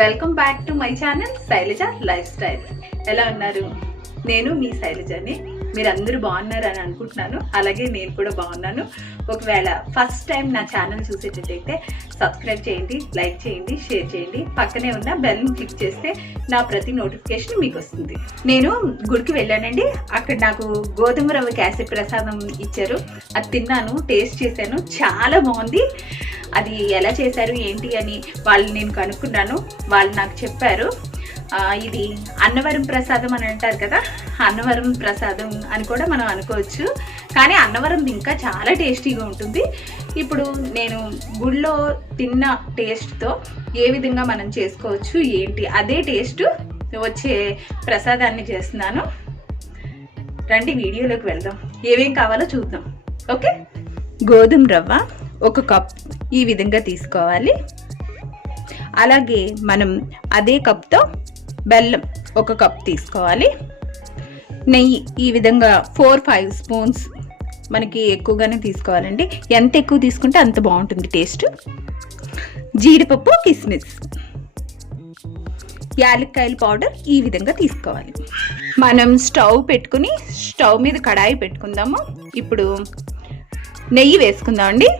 Welcome back to my channel Shailaja lifestyle. ఎలా ఉన్నారు? నేను మీ శైలజని. మీరందరూ బాగున్నారు అని అనుకుంటున్నాను. అలాగే నేను కూడా బాగున్నాను. ఒకవేళ ఫస్ట్ టైం నా ఛానల్ చూసేటట్టయితే సబ్స్క్రైబ్ చేయండి, లైక్ చేయండి, షేర్ చేయండి. పక్కనే ఉన్న బెల్ని క్లిక్ చేస్తే నా ప్రతి నోటిఫికేషన్ మీకు వస్తుంది. నేను గుడికి వెళ్ళానండి. అక్కడ నాకు గోధుమ రవ్వ కేసరి ప్రసాదం ఇచ్చారు. అది తిన్నాను, టేస్ట్ చేశాను, చాలా బాగుంది. అది ఎలా చేశారు ఏంటి అని వాళ్ళు నేను కనుక్కున్నాను. వాళ్ళు నాకు చెప్పారు, ఇది అన్నవరం ప్రసాదం అని అంటారు కదా, అన్నవరం ప్రసాదం అని కూడా మనం అనుకోవచ్చు. కానీ అన్నవరం ఇంకా చాలా టేస్టీగా ఉంటుంది. ఇప్పుడు నేను గుడిలో తిన్న టేస్ట్తో ఏ విధంగా మనం చేసుకోవచ్చు ఏంటి, అదే టేస్ట్ వచ్చే ప్రసాదాన్ని చేస్తున్నాను. రండి వీడియోలోకి వెళ్దాం. ఏమేం కావాలో చూద్దాం. ఓకే, గోధుమ రవ్వ 1 కప్ ఈ విధంగా తీసుకోవాలి. అలాగే మనం అదే కప్తో బెల్లం 1 కప్ తీసుకోవాలి. నెయ్యి ఈ విధంగా 4-5 స్పూన్స్, మనకి ఎక్కువగానే తీసుకోవాలండి. ఎంత ఎక్కువ తీసుకుంటే అంత బాగుంటుంది టేస్ట్. జీడిపప్పు, కిస్మిస్, యాలక్కాయల పౌడర్ ఈ విధంగా తీసుకోవాలి. మనం స్టవ్ పెట్టుకుని స్టవ్ మీద కడాయి పెట్టుకుందాము. ఇప్పుడు నెయ్యి వేసుకుందామండి.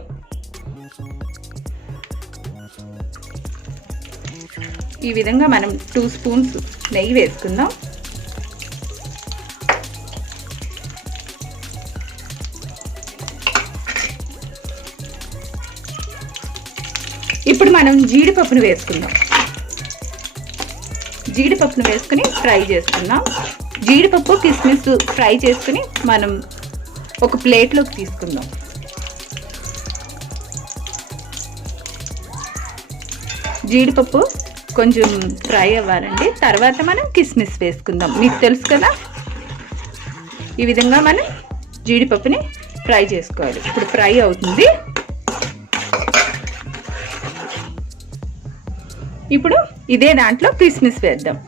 ఈ విధంగా మనం 2 స్పూన్స్ నెయ్యి వేసుకుందాం. ఇప్పుడు మనం జీడిపప్పును వేసుకుందాం. జీడిపప్పును వేసుకుని ఫ్రై చేసుకుందాం. జీడిపప్పు, కిస్మిస్ ఫ్రై చేసుకుని మనం ఒక ప్లేట్లోకి తీసుకుందాం. జీడిపప్పు కొంచెం ఫ్రై అవ్వాలండి. తర్వాత మనం కిస్మిస్ వేసుకుందాం. మీకు తెలుసు కదా, ఈ విధంగా మనం జీడిపప్పుని ఫ్రై చేసుకోవాలి. ఇప్పుడు ఫ్రై అవుతుంది. ఇప్పుడు ఇదే దాంట్లో కిస్మిస్ వేద్దాం.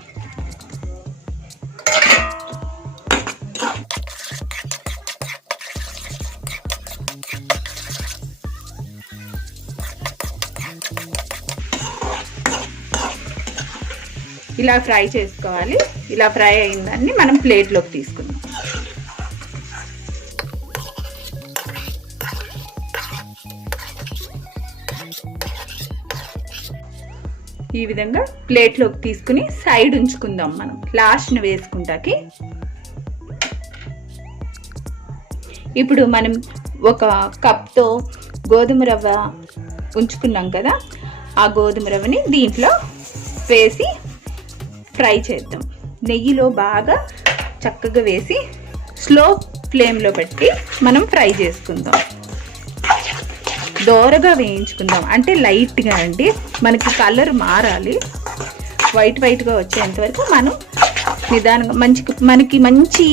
ఇలా ఫ్రై చేసుకోవాలి. ఇలా ఫ్రై అయిందాన్ని మనం ప్లేట్లోకి తీసుకుందాం. ఈ విధంగా ప్లేట్లోకి తీసుకుని సైడ్ ఉంచుకుందాం. మనం లాస్ట్ని వేసుకుంటాకి. ఇప్పుడు మనం 1 కప్తో గోధుమ రవ్వ ఉంచుకున్నాం కదా, ఆ గోధుమ రవ్వని దీంట్లో వేసి ఫ్రై చేద్దాం. నెయ్యిలో బాగా చక్కగా వేసి స్లో ఫ్లేమ్లో పెట్టి మనం ఫ్రై చేసుకుందాం. దోరగా వేయించుకుందాం, అంటే లైట్గా అండి. మనకి కలర్ మారాలి, వైట్గా వచ్చేంత వరకు మనం నిదానంగా మనకి మంచి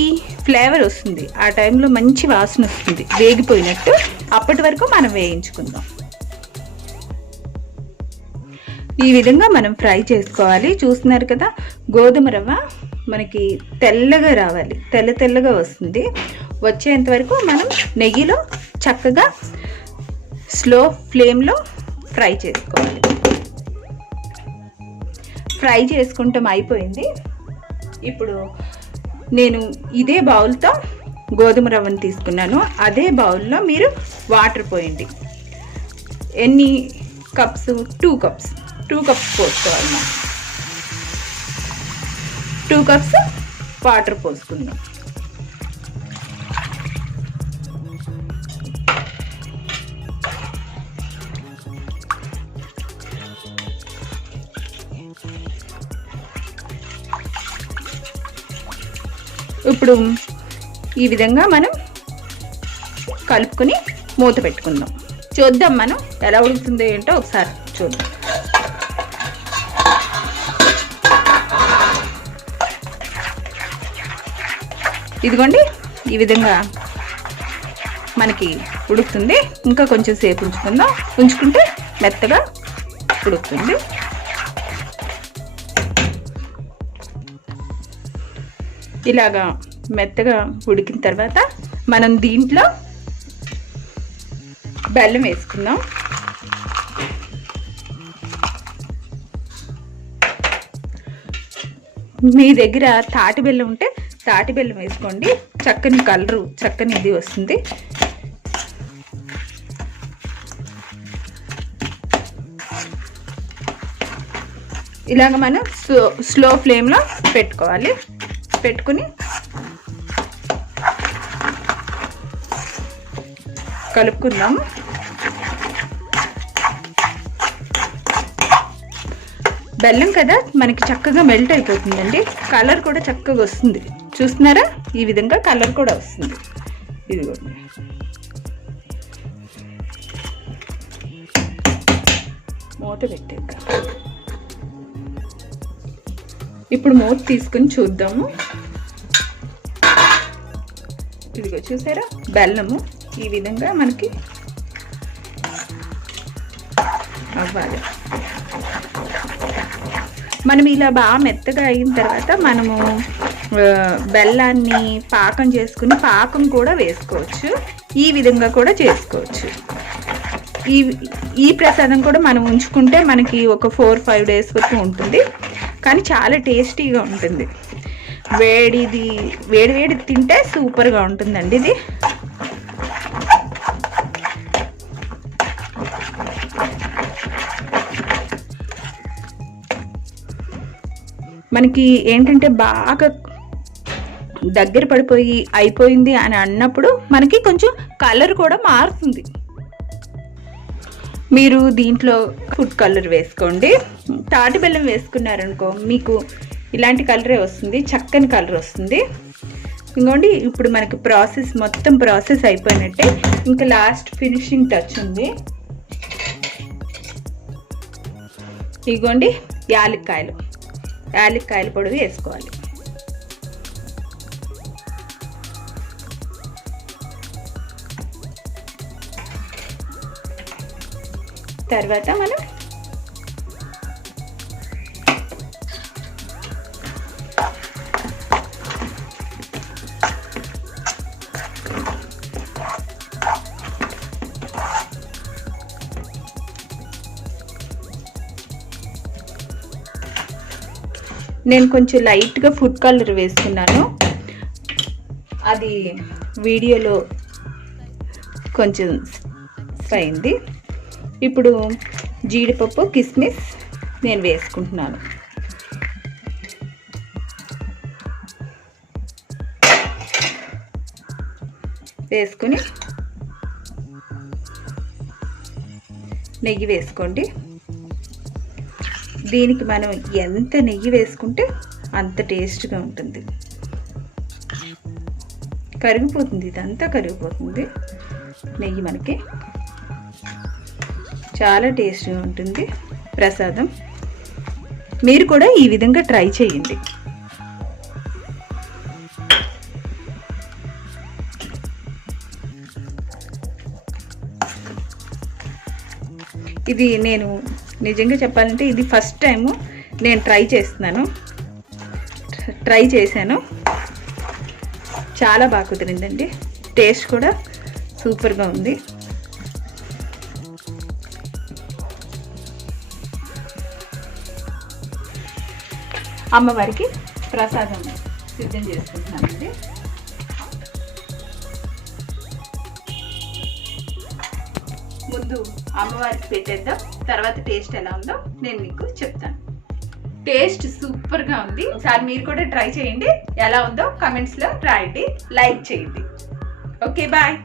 ఫ్లేవర్ వస్తుంది. ఆ టైంలో మంచి వాసన వస్తుంది వేగిపోయినట్టు. అప్పటి వరకు మనం వేయించుకుందాం. ఈ విధంగా మనం ఫ్రై చేసుకోవాలి. చూస్తున్నారు కదా, గోధుమ రవ్వ మనకి తెల్లగా రావాలి, తెల్లగా వస్తుంది. వచ్చేంత వరకు మనం నెయ్యిలో చక్కగా స్లో ఫ్లేమ్లో ఫ్రై చేసుకోవాలి. ఫ్రై చేసుకుంటాం అయిపోయింది. ఇప్పుడు నేను ఇదే బౌల్తో గోధుమ రవ్వను తీసుకున్నాను. అదే బౌల్లో మీరు వాటర్ పోయండి. ఎన్ని కప్స్? 2 కప్స్. 2 కప్స్ పోసుకోవాలి. మనం 2 కప్స్ వాటర్ పోసుకుందాం. ఇప్పుడు ఈ విధంగా మనం కలుపుకొని మూత పెట్టుకుందాం. చూద్దాం మనం ఎలా ఉడుకుతుందో ఏంటో ఒకసారి చూద్దాం. ఇదిగోండి, ఈ విధంగా మనకి ఉడుకుతుంది. ఇంకా కొంచెం సేపు ఉంచుకుంటే మెత్తగా ఉడుకుతుంది. ఇలాగా మెత్తగా ఉడికిన తర్వాత మనం దీంట్లో బెల్లం వేసుకుందాం. మీ దగ్గర తాటి బెల్లం ఉంటే తాటి బెల్లం వేసుకోండి, చక్కని కలరు చక్కని ఇది వస్తుంది. ఇలాగ మనం స్లో ఫ్లేమ్లో పెట్టుకోవాలి. పెట్టుకుని కలుపుకుందాము. బెల్లం కదా మనకి చక్కగా మెల్ట్ అయిపోతుందండి. కలర్ కూడా చక్కగా వస్తుంది, చూస్తున్నారా? ఈ విధంగా కలర్ కూడా వస్తుంది. ఇది కూడా మూత పెట్టాక ఇప్పుడు మూత తీసుకుని చూద్దాము. ఇదిగో చూసారా, బెల్లము ఈ విధంగా మనకి అవ్వాలి. మనం ఇలా బాగా మెత్తగా అయిన తర్వాత మనము బెల్లాన్ని పాకం చేసుకుని పాకం కూడా వేసుకోవచ్చు. ఈ విధంగా కూడా చేసుకోవచ్చు. ఈ ప్రసాదం కూడా మనం ఉంచుకుంటే మనకి ఒక 4-5 days వరకు ఉంటుంది. కానీ చాలా టేస్టీగా ఉంటుంది. వేడి తింటే సూపర్గా ఉంటుందండి ఇది. మనకి ఏంటంటే బాగా దగ్గర పడిపోయి అయిపోయింది అని అన్నప్పుడు మనకి కొంచెం కలర్ కూడా మారుతుంది. మీరు దీంట్లో ఫుడ్ కలర్ వేసుకోండి. తాటి బెల్లం వేసుకున్నారనుకో మీకు ఇలాంటి కలరే వస్తుంది, చక్కని కలర్ వస్తుంది. ఇంకోండి, ఇప్పుడు మనకి మొత్తం ప్రాసెస్ అయిపోయినట్టే. ఇంకా లాస్ట్ ఫినిషింగ్ టచ్ ఉంది. ఇగోండి, యాలక్కాయల పొడి వేసుకోవాలి. తర్వాత మనం నేను కొంచెం లైట్గా ఫుడ్ కలర్ వేసుకున్నాను. అది వీడియోలో కొంచెం అయింది. ఇప్పుడు జీడిపప్పు, కిస్మిస్ నేను వేసుకుంటున్నాను. వేసుకుని నెయ్యి వేసుకోండి. దీనికి మనం ఎంత నెయ్యి వేసుకుంటే అంత టేస్ట్గా ఉంటుంది. కరిగిపోతుంది, ఇదంతా కరిగిపోతుంది. నెయ్యి మనకి చాలా టేస్ట్గా ఉంటుంది ప్రసాదం. మీరు కూడా ఈ విధంగా ట్రై చేయండి. ఇది నేను నిజంగా చెప్పాలంటే ఇది ఫస్ట్ టైము నేను ట్రై చేశాను. చాలా బాగా కుదిరిందండి. టేస్ట్ కూడా సూపర్గా ఉంది. అమ్మవారికి ప్రసాదం సిద్ధం చేసుకుంటున్నానండి. ముందు అమ్మవారికి పెట్టేద్దాం, తర్వాత టేస్ట్ ఎలా ఉందో నేను మీకు చెప్తాను. టేస్ట్ సూపర్గా ఉంది. ఒకసారి మీరు కూడా ట్రై చేయండి. ఎలా ఉందో కమెంట్స్లో రాయండి, లైక్ చేయండి. Okay, bye.